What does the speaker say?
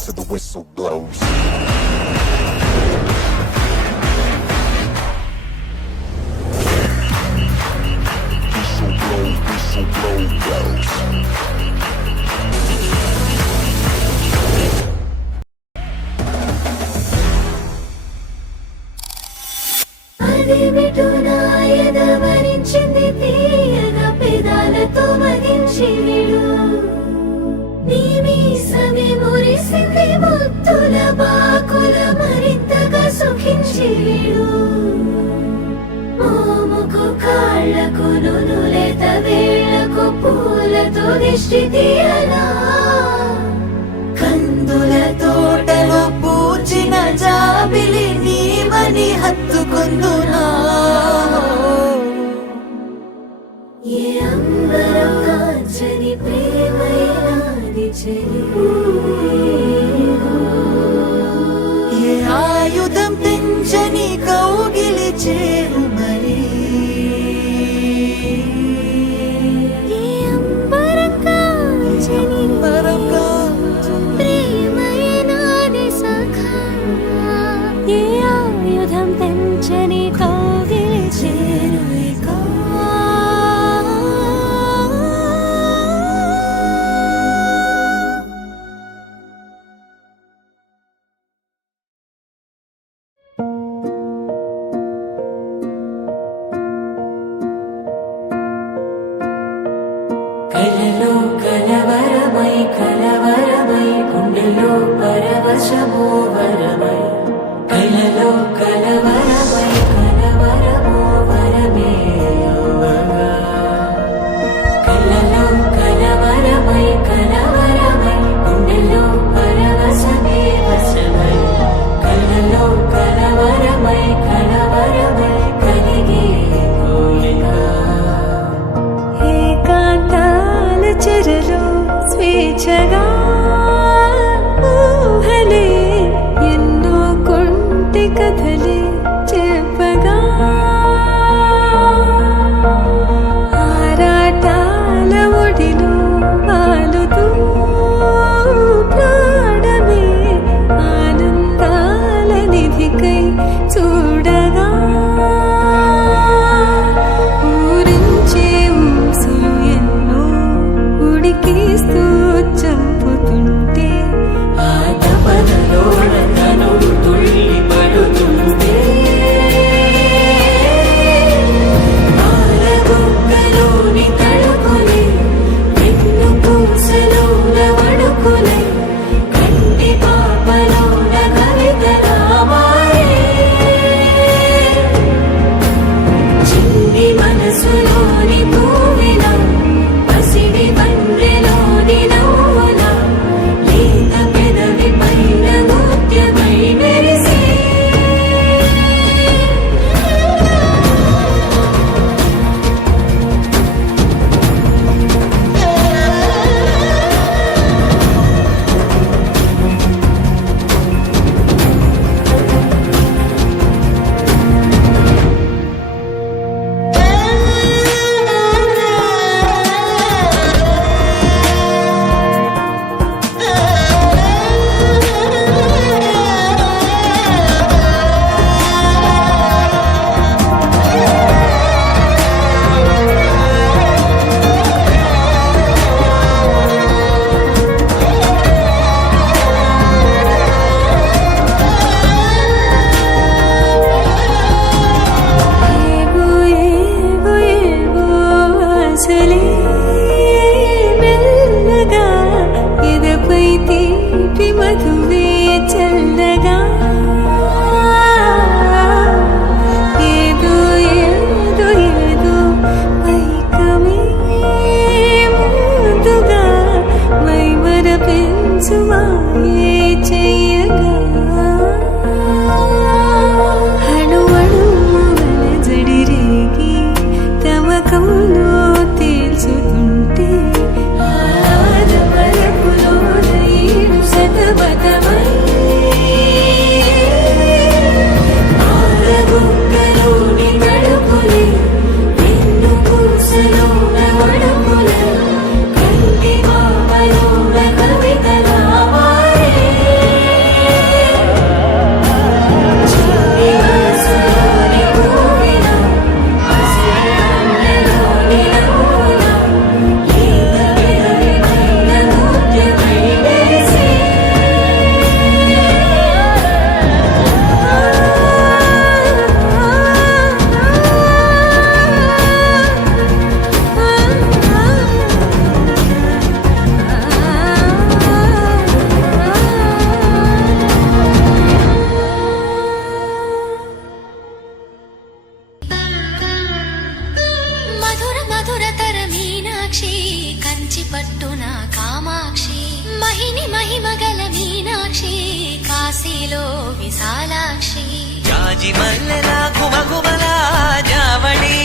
till the whistle blows. Whistle blow blows. అదేమిటో నా ఎదవరించింది తీయగా పెదాలతో మదించి విడు నీ మీసమే మురిసింది ముత్తుల బాకుల మరింతగా సుఖించి విడు మోముకు కాళ్లకు నునులేత వేళ్లకు పూలతో దిష్టి తీయలా కందుల తోటలో పూచిన జాబిలి నీవని హత్తుకుందునా ఏ అంబరం కాంచని ప్రేమైనాది చెలి ఏ ఆయుధం తెంచని కౌగిలి చేరు మరి ఏ అంబరం కాంచని ప్రేమైనాది సఖా ఏ ఆయుధం తెంచని కౌగిలి చేరు కలలో కలవరమై కలవరమై గుండెలో పరవశమో వరమై కలలో కలవరమై కలవరమో వరమే యువగా కలలో కలవరమై కలవరమై గుండెలో పరవశమే వశమై కలలో కలవరమై కలవరమై కలిగే కోరిక చెరలో స్వేచ్ఛగా ఊహలే ఎన్నో కొంటి కథలే చెప్పగా ఆరాటాల ఒడిలో వాలుతూ ప్రాణమే ఆనందాల నిధికై చూడగా ఊరించే ఊసులు ఎన్నో ఉడికిస్తూ చంపు పట్టున కామాక్షి మహిని మహిమగల మీనాక్షి కాశీలో విశాలాక్షి జాజి మల్లెల ఘుమఘుమల జావళి